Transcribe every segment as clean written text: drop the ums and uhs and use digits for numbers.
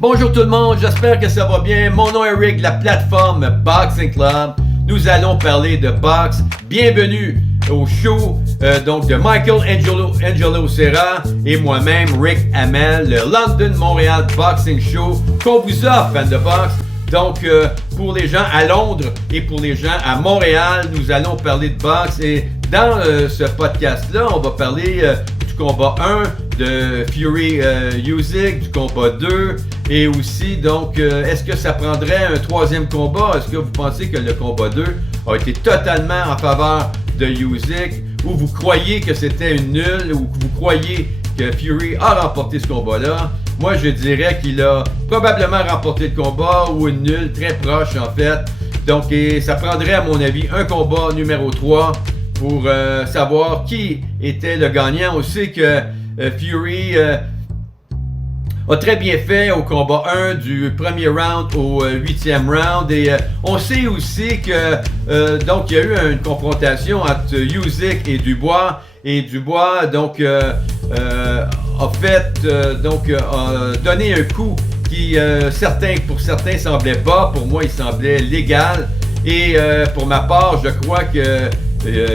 Bonjour tout le monde, j'espère que ça va bien. Mon nom est Rick de la plateforme Boxing Club. Nous allons parler de boxe. Bienvenue au show de Michael Angelo Serra et moi-même, Rick Hamel, le LondonMontreal Boxing Show qu'on vous offre, fans de boxe. Donc, pour les gens à Londres et pour les gens à Montréal, nous allons parler de boxe. Et dans ce podcast-là, on va parler du combat 1 de Fury-Usyk, du combat 2. Et aussi, donc, est-ce que ça prendrait un troisième combat? Est-ce que vous pensez que le combat 2 a été totalement en faveur de Usyk? Ou vous croyez que c'était une nulle? Ou que vous croyez que Fury a remporté ce combat-là? Moi, je dirais qu'il a probablement remporté le combat ou une nulle, très proche en fait. Donc, et ça prendrait à mon avis un combat numéro 3 pour savoir qui était le gagnant. On sait que Fury a très bien fait au combat 1 du premier round au 8e round. Et on sait aussi que donc il y a eu une confrontation entre Usyk et Dubois. Et Dubois donc a donné un coup qui pour certains semblait bas, pour moi il semblait légal. Et pour ma part, je crois que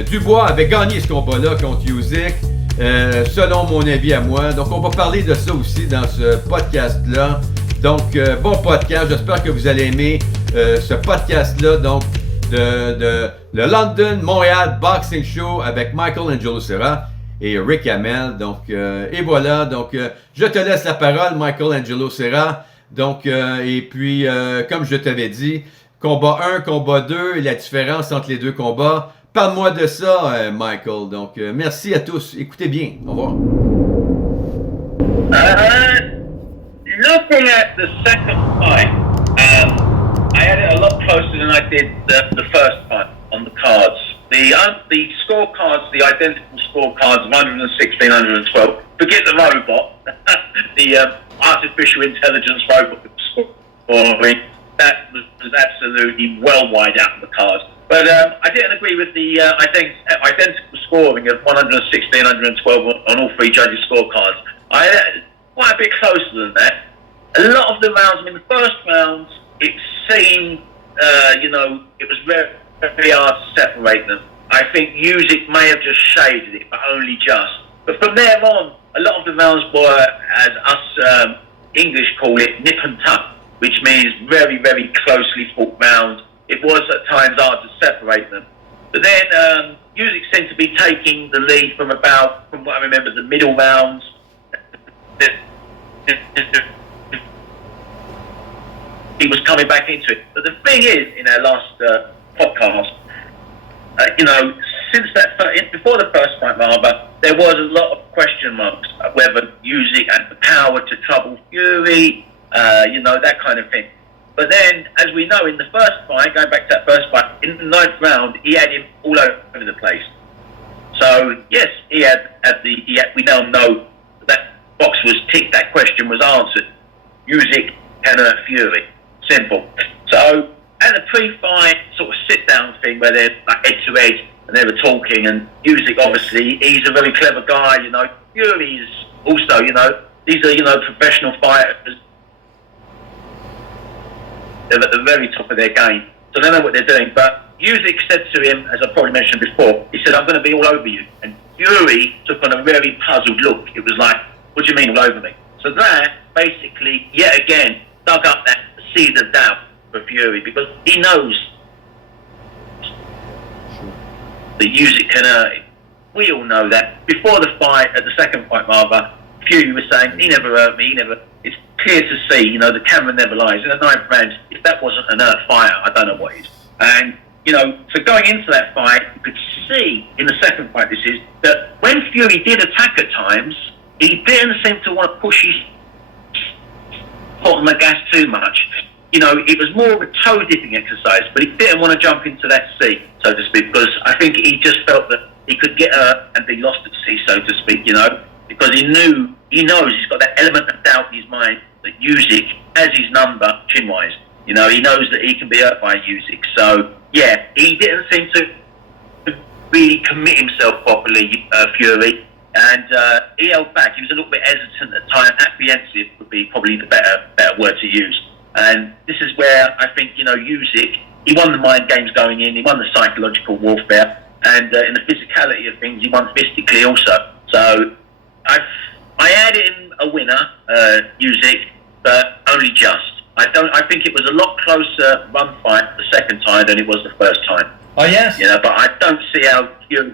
Dubois avait gagné ce combat-là contre Usyk. Selon mon avis à moi. Donc, on va parler de ça aussi dans ce podcast-là. Donc, bon podcast. J'espère que vous allez aimer ce podcast-là. Donc, de le LondonMontreal Boxing Show avec Michael Angelo Serra et Rick Hamel. Donc, et voilà. Donc, je te laisse la parole, Michael Angelo Serra. Donc, et puis, comme je t'avais dit, combat 1, combat 2 et la différence entre les deux combats. Parle-moi de ça, Michael. Donc, merci à tous. Écoutez bien. Au revoir. Looking at the second fight, I had it a lot closer than I did the first fight on the cards. The scorecards, the identical scorecards of 116, 112. Forget the robot, the artificial intelligence robot scoring. That was absolutely well wide out of the cards. But I didn't agree with the identical scoring of 116, 112 on all three judges' scorecards. I quite a bit closer than that. A lot of the rounds, the first rounds, it seemed, it was very, very hard to separate them. I think Usyk may have just shaded it, but only just. But from there on, a lot of the rounds were, as us English call it, nip and tuck, which means very, very closely fought rounds. It was at times hard to separate them. But then Usyk seemed to be taking the lead from what I remember, the middle rounds. He was coming back into it. But the thing is, in our last podcast, since before the first fight, rather, there was a lot of question marks whether Usyk had the power to trouble Fury, that kind of thing. But then, as we know, in the first fight, going back to that first fight, in the 9th round, he had him all over the place. So, yes, we now know that box was ticked, that question was answered. Usyk can hurt Fury. Simple. So, at the pre-fight sort of sit-down thing where they're like head-to-head and they were talking, and Usyk, obviously, he's a very clever guy, Fury's also, these are, professional fighters. They're at the very top of their game. So they know what they're doing. But Usyk said to him, as I probably mentioned before, he said, I'm going to be all over you. And Fury took on a very puzzled look. It was like, what do you mean all over me? So that basically, yet again, dug up that seed of doubt for Fury, because he knows that Usyk can hurt him. We all know that. Before the fight, at the second fight rather, Fury was saying, he never hurt me, It's clear to see, the camera never lies. In the 9th round, if that wasn't an earth fire, I don't know what is. And, so going into that fight, you could see in the second fight that when Fury did attack at times, he didn't seem to want to push his foot on the gas too much. It was more of a toe-dipping exercise, but he didn't want to jump into that sea, so to speak, because I think he just felt that he could get hurt and be lost at sea, so to speak, because he knows he's got that element of doubt in his mind that Usyk has his number chin-wise. He knows that he can be hurt by Usyk. So, yeah, he didn't seem to really commit himself properly, Fury. And he held back. He was a little bit hesitant at the time. Apprehensive would be probably the better word to use. And this is where I think, Usyk, he won the mind games going in, he won the psychological warfare, and in the physicality of things, he won physically also. So I had in a winner, Usyk, but only just. I think it was a lot closer run fight the second time than it was the first time. Oh yes. But I don't see how Fury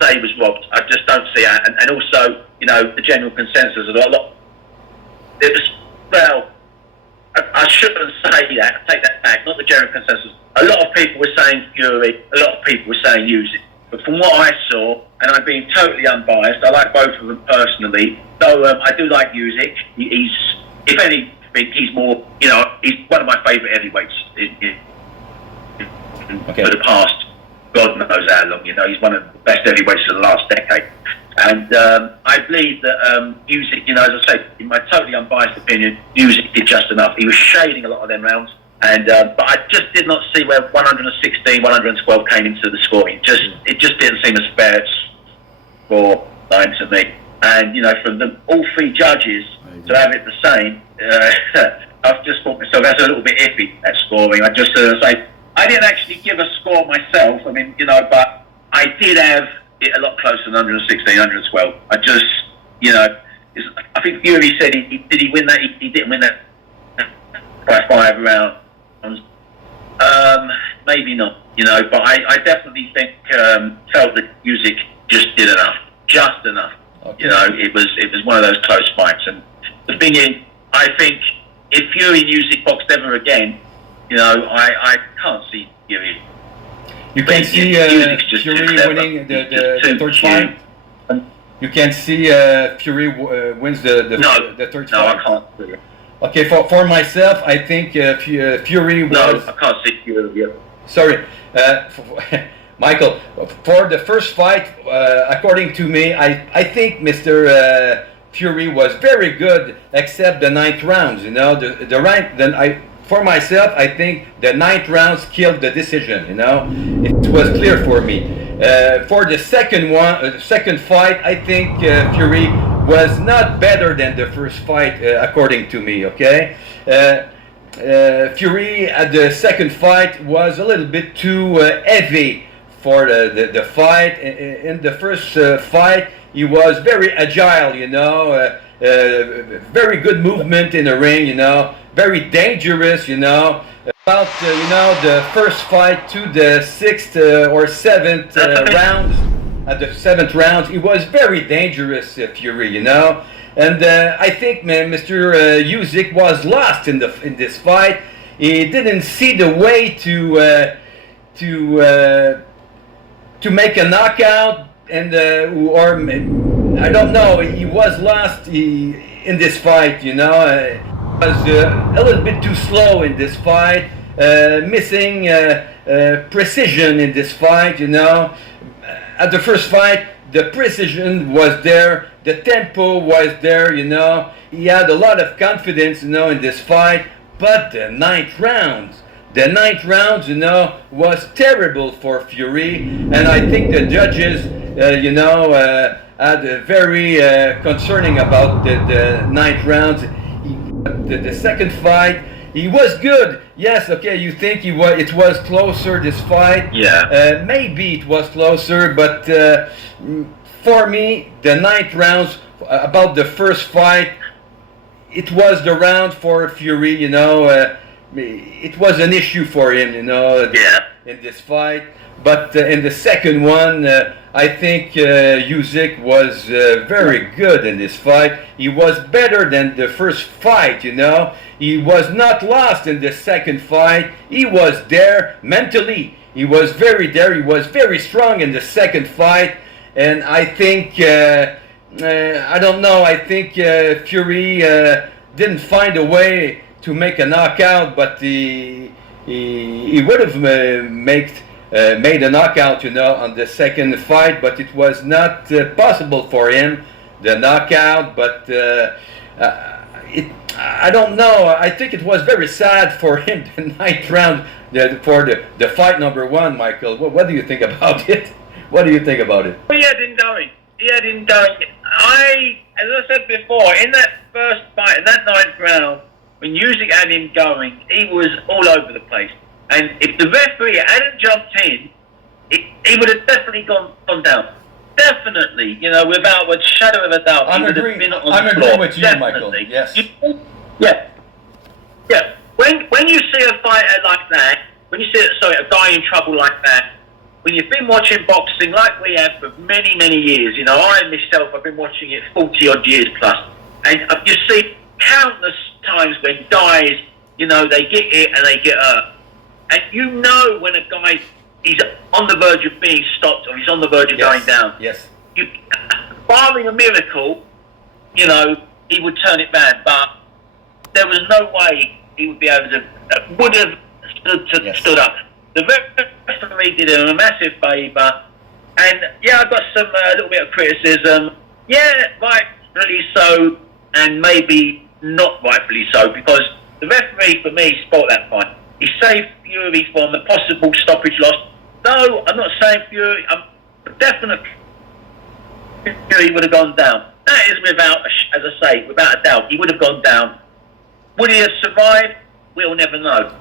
was robbed. I just don't see it. And also, the general consensus is a lot. It was, well, I shouldn't say that. I take that back. Not the general consensus. A lot of people were saying Fury. A lot of people were saying Usyk. But from what I saw, and I'm being totally unbiased, I like both of them personally. So I do like Usyk. He's, if anything, he's more. He's one of my favourite heavyweights for the past. God knows how long. He's one of the best heavyweights of the last decade. And I believe that Usyk, as I say, in my totally unbiased opinion, Usyk did just enough. He was shading a lot of them rounds, and but I just did not see where 116, 112 came into the score. It just didn't seem as fair for line to me. And from all three judges to have it the same, I've just thought myself that's a little bit iffy, that scoring. I just say I didn't actually give a score myself. I mean, but I did have it a lot closer than 116, 112. I just, I think Fury said did he win that? He didn't win that by 5 rounds. Maybe not, but I definitely think felt that Usyk just did enough. Okay. It was one of those close fights. And the thing is, I think if Fury and Usyk boxed ever again, I can't see Fury. You can see Fury winning the third fight? You can see Fury wins the third fight? No, I can't see it. Okay, for myself, I think Fury was... No, I can't see Fury yet. Sorry, Michael, for the first fight, according to me, I think Mr. Fury was very good, except the 9th rounds, for myself, I think the 9th rounds killed the decision. It was clear for me. For the second fight, I think Fury was not better than the first fight, according to me. Okay, Fury at the second fight was a little bit too heavy for the fight. In the first fight, he was very agile. Very good movement in the ring. Very dangerous, About, the first fight to the 6th or 7th round, at the 7th round, he was very dangerous, Fury, And I think, Mr. Usyk was lost in this fight. He didn't see the way to make a knockout, and or I don't know. He was lost in this fight, Was a little bit too slow in this fight, missing precision in this fight, At the first fight, the precision was there, the tempo was there, He had a lot of confidence, in this fight, but the 9th round, was terrible for Fury, and I think the judges, had very concerning about the 9th round. The second fight, he was good. Yes, okay, you think it was closer, this fight? Yeah. Maybe it was closer, but for me, the 9th rounds, about the first fight, it was the round for Fury, it was an issue for him, in this fight. But in the second one, I think Usyk was very good in this fight. He was better than the first fight, He was not lost in the second fight. He was there mentally. He was very there. He was very strong in the second fight. And I think, I don't know, I think Fury didn't find a way to make a knockout, but he would have made a knockout, on the second fight, but it was not possible for him, the knockout. But I don't know. I think it was very sad for him, the 9th round, for the fight number 1, Michael. What do you think about it? What do you think about it? Well, he had him going. As I said before, in that first fight, in that 9th round, when Usyk had him going, he was all over the place. And if the referee hadn't jumped in, he would have definitely gone down. Definitely, without a shadow of a doubt, he would have been on the floor. I'm agreeing with you, Definitely. Michael. Yes. Yeah. When you see a fighter like that, when you see a guy in trouble like that, when you've been watching boxing like we have for many, many years, I myself, I've been watching it 40 odd years plus, and you see countless times when guys, they get hit and they get hurt, and when a guy he's on the verge of being stopped or he's on the verge of going down. Yes. Barring a miracle, he would turn it bad, but there was no way he would be able to, would have stood up. The referee did him a massive favour, and I got some a little bit of criticism. Rightfully so, and maybe not rightfully so, because the referee for me spoiled that fight. He saved Fury from a possible stoppage loss. No, I'm not saying Fury. I'm definite Fury would have gone down. That is without a doubt, he would have gone down. Would he have survived? We'll never know.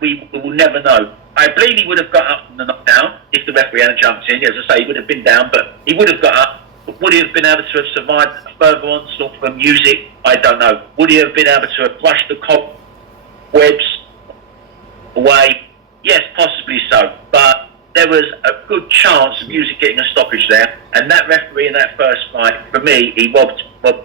We will never know. I believe he would have got up from the knockdown if the referee hadn't jumped in. As I say, he would have been down, but he would have got up. But would he have been able to have survived a further onslaught from Usyk? I don't know. Would he have been able to have brushed the cobwebs away? Yes, possibly so. But there was a good chance of Usyk getting a stoppage there. And that referee in that first fight, for me, he robbed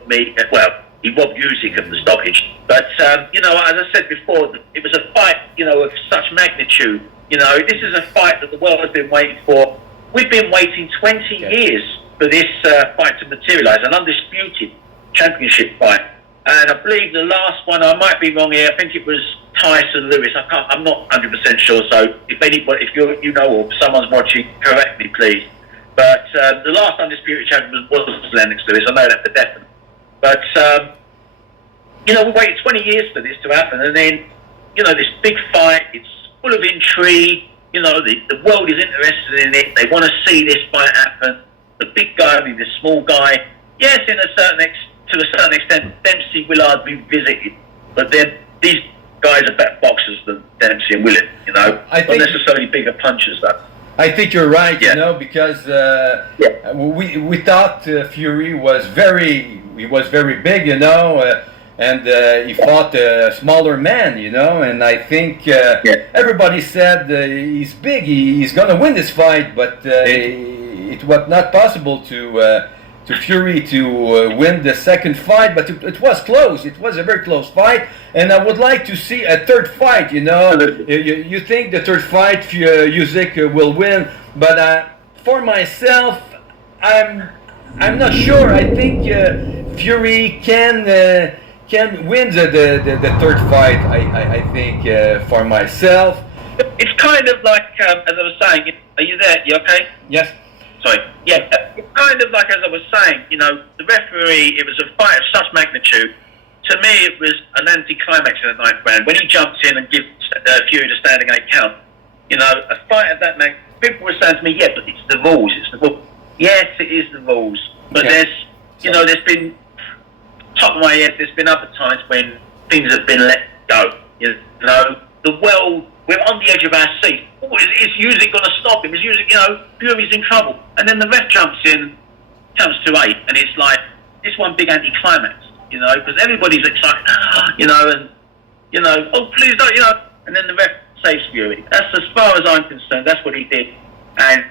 me. Well, he robbed Usyk of the stoppage. But, as I said before, it was a fight, of such magnitude. This is a fight that the world has been waiting for. We've been waiting 20 years for this fight to materialise, an undisputed championship fight. And I believe the last one, I might be wrong here, I think it was Tyson Lewis. I'm not 100% sure, so if or someone's watching, correct me, please. But the last undisputed champion was Lennox Lewis. I know that for definite. But, we waited 20 years for this to happen, and then, this big fight, it's full of intrigue, the world is interested in it, they want to see this fight happen. The big guy with the small guy, yes, to a certain extent, Dempsey Willard revisited, but then these guys are better boxers than Dempsey and Willard, not necessarily bigger punchers, though. I think you're right, because we thought Fury was very big, and he fought a smaller man, and I think everybody said he's big, he's going to win this fight, but it was not possible to Fury to win the second fight, but it was close. It was a very close fight, and I would like to see a third fight, You think the third fight, Usyk will win, but for myself, I'm not sure. I think Fury can win the third fight, I think, for myself. It's kind of like, as I was saying, are you there? You okay? Yes. Sorry. Yeah, it's kind of like, as I was saying, the referee, it was a fight of such magnitude. To me, it was an anti-climax in the ninth round. When he jumped in and gave Fury the standing 8 count, a fight of that magnitude, people were saying to me, but it's the rules, Yes, it is the rules. But there's, there's been, top of my head, there's been other times when things have been let go. The world, we're on the edge of our seat. Is Usyk going to stop him? Is Usyk, Fury's in trouble. And then the ref jumps in, comes to 8, and it's like, it's one big anti-climax, because everybody's excited, oh, please don't, and then the ref saves Fury. That's as far as I'm concerned, that's what he did. And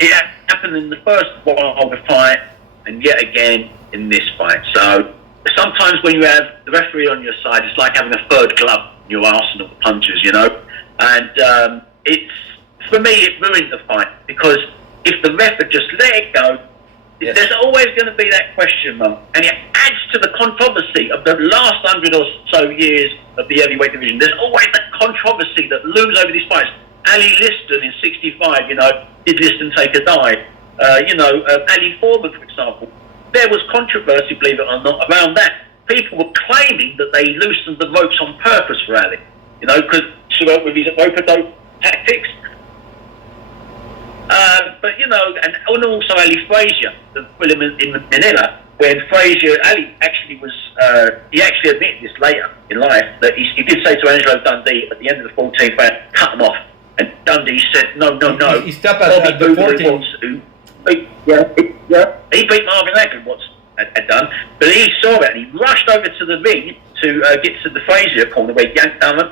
it happened in the first of the fight, and yet again in this fight. So sometimes when you have the referee on your side, it's like having a third glove in your arsenal of punches, And it's, for me, it ruined the fight, because if the ref had just let it go, there's always going to be that question mark, and it adds to the controversy of the last 100 or so years of the heavyweight division. There's always that controversy that looms over these fights. Ali Liston in '65, did Liston take a dive? Ali Foreman, for example. There was controversy, believe it or not, around that. People were claiming that they loosened the ropes on purpose for Ali, because with his rope-a-dope tactics. But and also Ali Frazier, the film in Manila, when Frazier, Ali actually was, he actually admitted this later in life, that he did say to Angelo Dundee at the end of the 14th round, cut him off. And Dundee said, no. He stopped at the 14th. He beat Marvin Hagler, Watts had done, but he saw it and he rushed over to the ring to get to the Frazier corner where he yanked Dunham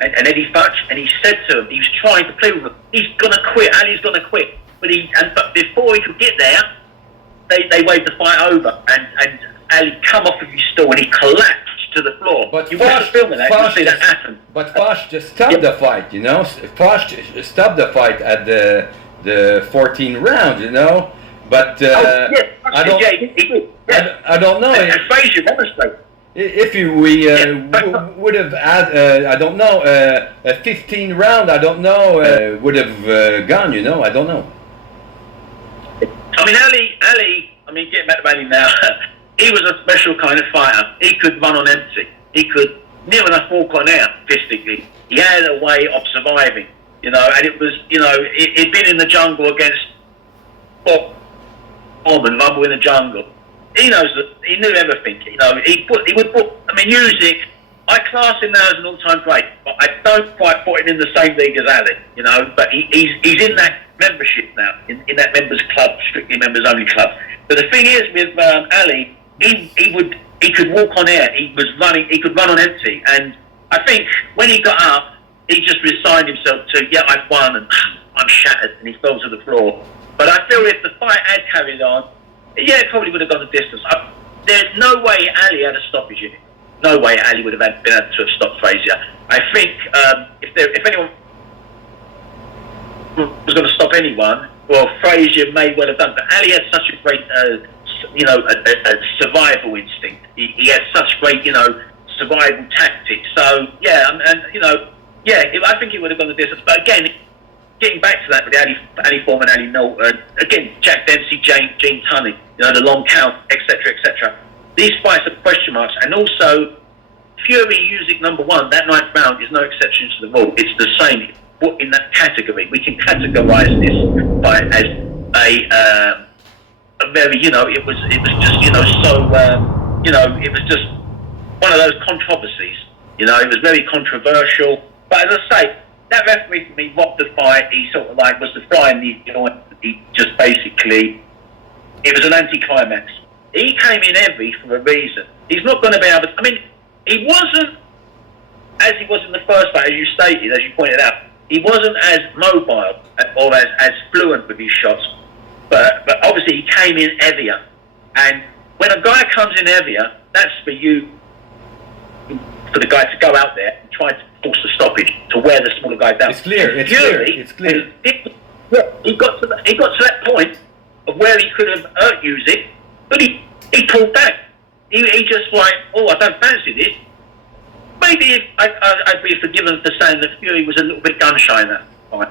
and Eddie Futch, and he said to him, he was trying to play with him, he's going to quit, Ali's going to quit. But before he could get there, they waved the fight over, and Ali come off of his stool and he collapsed to the floor. But you watch the film of that, you see that happen. But Foch just stopped the fight, you know. Foch stopped the fight at the 14th round, you know. But I don't know. And Frazier demonstrated. If we would have had, I don't know, a 15th round, I don't know, would have gone, you know. I don't know. I mean, Ali, getting back to Ali now, he was a special kind of fighter. He could run on empty. He could near enough walk on air, fistically. He had a way of surviving, you know, and it was, you know, he'd been in the jungle against Bob and Rumble in the jungle. He knows that, he knew everything, you know, he would put, Usyk, I class him now as an all-time great, but I don't quite put him in the same league as Ali, you know, but he's in that membership now, in that members club, strictly members only club. But the thing is with Ali, he could walk on air, he could run on empty, and I think when he got up, he just resigned himself to, yeah, I've won and I'm shattered, and he fell to the floor. But I feel if the fight had carried on, yeah, it probably would have gone the distance. There's no way Ali had a stoppage in it. No way Ali would have been able to have stopped Frazier. I think if anyone was going to stop anyone, well, Frazier may well have done. But Ali had such a great, a survival instinct. He had such great, survival tactics. So yeah, I think he would have gone the distance. But again, getting back to that with Ali Foreman, Ali Norton, again, Jack Dempsey, Gene Tunney, the long count, etc., etc. These fights are question marks, and also Fury Usyk -- that 9th round is no exception to the rule. It's the same. In that category, we can categorise this fight as a very, it was just, it was just one of those controversies. It was very controversial. But as I say, that referee for me robbed the fight. He sort of was the fly in the joint. He just basically, it was an anticlimax. He came in heavy for a reason. He's not going to be able to, he wasn't, as he was in the first fight, as you stated, as you pointed out, he wasn't as mobile or as fluent with his shots. But obviously he came in heavier. And when a guy comes in heavier, that's for the guy to go out there and try to force the stoppage, to wear the smaller guy down. It's clear. It's clear. He got to that point of where he could have hurt Usyk, but he pulled back. He just I don't fancy this. Maybe I'd be forgiven for saying that Fury was a little bit gun shy in that fight.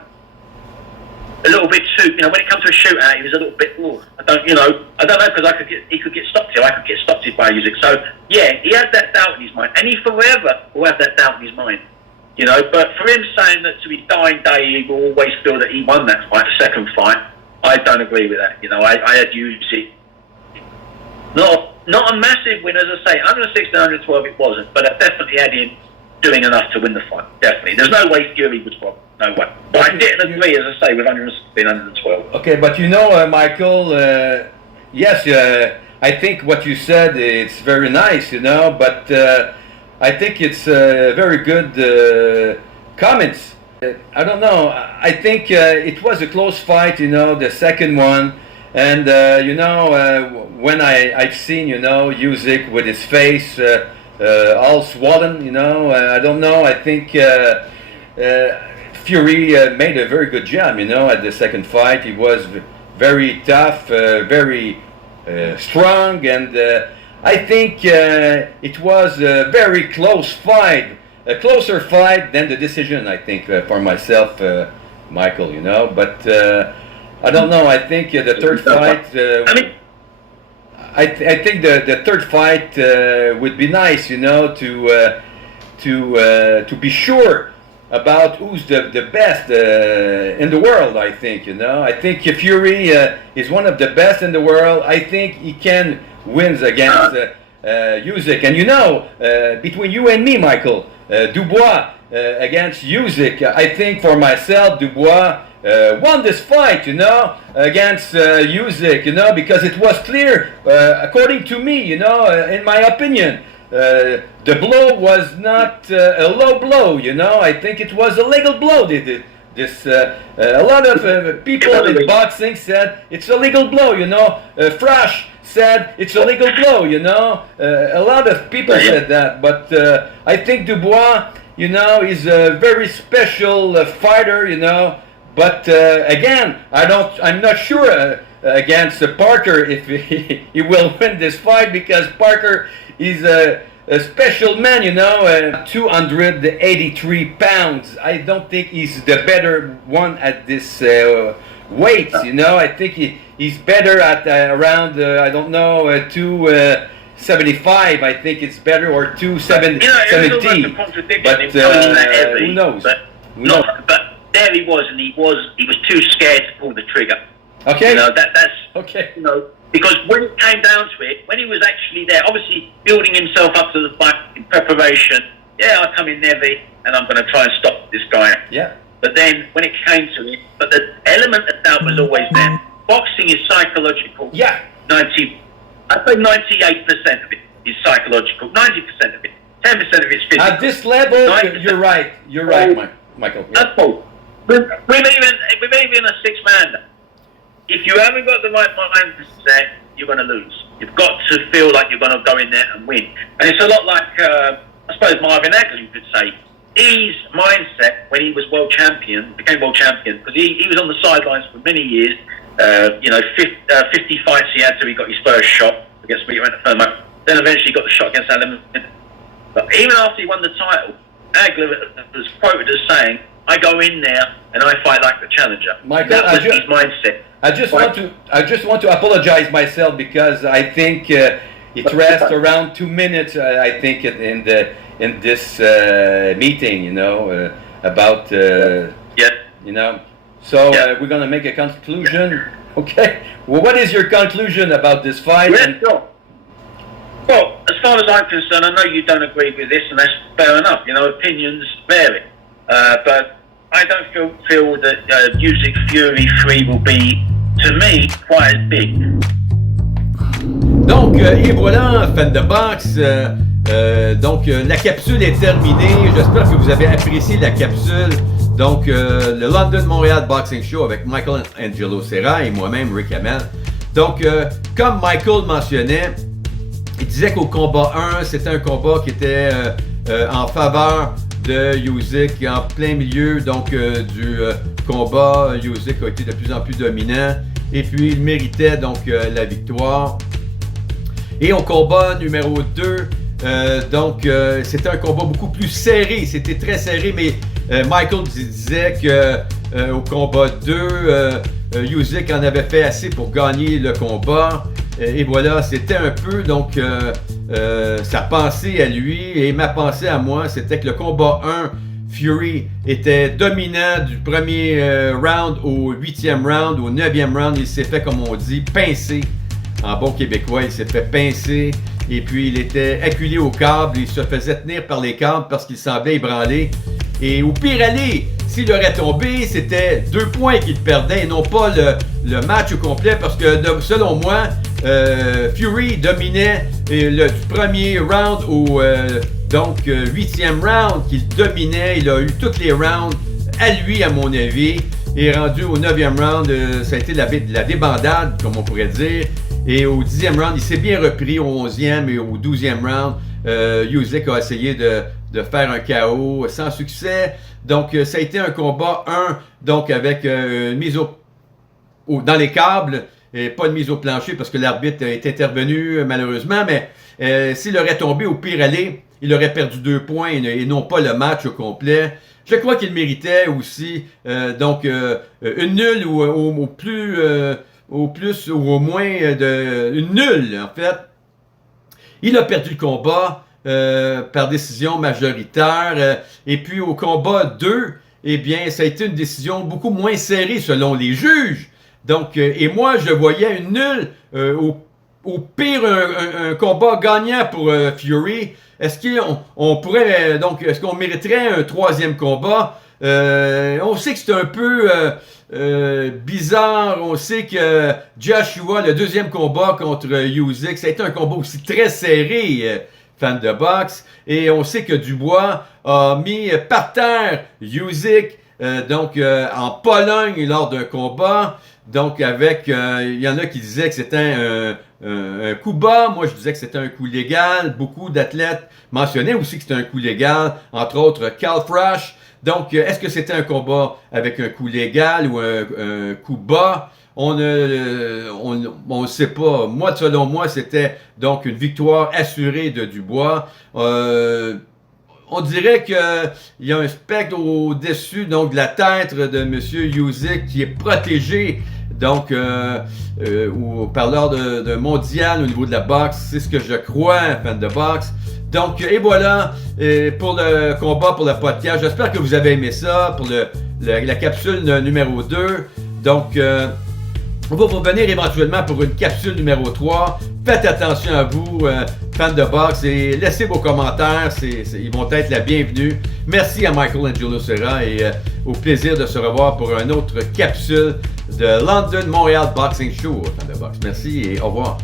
A little bit too, when it comes to a shootout, he was a little bit. I don't know, because he could get stopped here. I could get stopped here by Usyk. So yeah, he had that doubt in his mind, and he forever will have that doubt in his mind. But for him saying that to his dying day, he will always feel that he won that fight, the second fight, I don't agree with that. I had Usyk. Not a massive win, as I say, 116, 112 it wasn't, but I definitely had him doing enough to win the fight, definitely. There's no way Fury was wrong, no way. But I didn't agree, as I say, with 116, 112. Okay, but Michael, yes, I think what you said, it's very nice, but I think it's very good comments. I don't know, I think it was a close fight, the second one. And when I've seen Usyk with his face all swollen, I don't know. I think Fury made a very good job, at the second fight. He was very tough, very strong, and I think it was a very close fight, a closer fight than the decision. I think for myself, Michael, but. I don't know. I think the third fight. I think the third fight would be nice, to be sure about who's the best in the world. I think, I think Fury is one of the best in the world. I think he can wins against Usyk. And you know, between you and me, Michael, Dubois against Usyk, I think for myself, Dubois won this fight, you know, against Usyk, you know, because it was clear, according to me, you know, in my opinion, the blow was not a low blow, you know. I think it was a legal blow. A lot of people in boxing said it's a legal blow, you know. Frash said it's a legal blow, you know. A lot of people said that, but I think Dubois, you know, is a very special fighter, you know. But again, I'm not sure against Parker if he will win this fight, because Parker is a special man, you know, 283 pounds. I don't think he's the better one at this weight, you know. I think he's better at around, I don't know, 275. I think it's better, or 270. But who knows? Who knows? But there he was, and he was too scared to pull the trigger. Okay. You know, that's okay. You know, because when it came down to it, when he was actually there, obviously building himself up to the fight in preparation, I come in there and I'm going to try and stop this guy. Yeah. But then when it came to it, but the element of doubt was always there. Boxing is psychological. Yeah. I'd say 98% of it is psychological. 90% of it. 10% of it is physical. At this level, you're right. You're right, Michael. Yeah. That's all. We're even a six-man. If you haven't got the right mindset, you're going to lose. You've got to feel like you're going to go in there and win. And it's a lot like, I suppose, Marvin Hagler, you could say. His mindset, when he was became world champion, because he was on the sidelines for many years. 50 fights he had till he got his first shot against me. Then eventually he got the shot against Adam. But even after he won the title, Hagler was quoted as saying, I go in there and I fight like the challenger. Michael, that was his mindset. I just want to apologize myself, because I think it rests around 2 minutes. I think in this meeting, you know, about you know. So we're gonna make a conclusion. Okay. Well, what is your conclusion about this fight? Sure. Well, as far as I'm concerned, I know you don't agree with this, and that's fair enough. You know, opinions vary. But I don't feel that Usyk-Fury2 will be, to me, quite as big. Donc, et voilà, fan de boxe. Donc, la capsule est terminée. J'espère que vous avez apprécié la capsule. Donc, le LondonMontreal Boxing Show avec Michael Angelo Serra et moi-même, Rick Hamel. Donc, comme Michael mentionnait, il disait qu'au combat 1, c'était un combat qui était en faveur de Usyk, en plein milieu donc du combat. Usyk a été de plus en plus dominant et puis il méritait donc la victoire. Et au combat numéro 2, c'était un combat beaucoup plus serré, c'était très serré, mais Michael disait que au combat 2, Usyk en avait fait assez pour gagner le combat. Et voilà, c'était un peu donc sa pensée à lui, et ma pensée à moi, c'était que le combat 1, Fury était dominant du premier round au 8e round, au 9e round, il s'est fait, comme on dit, pincer. En bon québécois, il s'est fait pincer, et puis il était acculé au câble, il se faisait tenir par les câbles parce qu'il semblait ébranlé. Et au pire aller, s'il aurait tombé, c'était 2 points qu'il perdait et non pas le match au complet, parce que selon moi, Fury dominait du premier round au 8e round qu'il dominait. Il a eu tous les rounds à lui, à mon avis. Et rendu au 9e round, ça a été la débandade, comme on pourrait dire. Et au 10e round, il s'est bien repris. Au 11e et au 12e round, Usyk a essayé de faire un KO sans succès. Donc, ça a été un combat 1, donc avec une mise dans les câbles, et pas de mise au plancher parce que l'arbitre est intervenu malheureusement, mais s'il aurait tombé au pire aller, il aurait perdu 2 points et non pas le match au complet. Je crois qu'il méritait aussi une nulle ou au plus ou au moins une nulle en fait. Il a perdu le combat par décision majoritaire. Et puis au combat 2, eh bien, ça a été une décision beaucoup moins serrée selon les juges. Donc, et moi, je voyais une nulle au pire un combat gagnant pour Fury. Est-ce qu'on pourrait, donc, est-ce qu'on mériterait un troisième combat? On sait que c'est un peu bizarre. On sait que Joshua, le deuxième combat contre Usyk, ça a été un combat aussi très serré, fan de boxe. Et on sait que Dubois a mis par terre Usyk, en Pologne lors d'un combat. Donc il y en a qui disaient que c'était un coup bas. Moi, je disais que c'était un coup légal. Beaucoup d'athlètes mentionnaient aussi que c'était un coup légal, entre autres Cal Frash. Donc, est-ce que c'était un combat avec un coup légal ou un coup bas? On ne sait pas. Moi, selon moi, c'était donc une victoire assurée de Dubois. On dirait qu'il y a un spectre au-dessus donc, de la tête de M. Usyk qui est protégé donc par l'ordre de mondial au niveau de la boxe. C'est ce que je crois, fan de boxe. Donc, et voilà pour le combat, pour le podcast. J'espère que vous avez aimé ça pour la capsule numéro 2. Donc, on va revenir éventuellement pour une capsule numéro 3. Faites attention à vous, fans de boxe, et laissez vos commentaires. Ils vont être la bienvenue. Merci à Michael Angelo Serra et au plaisir de se revoir pour une autre capsule de LondonMontreal Boxing Show, fans de boxe. Merci et au revoir.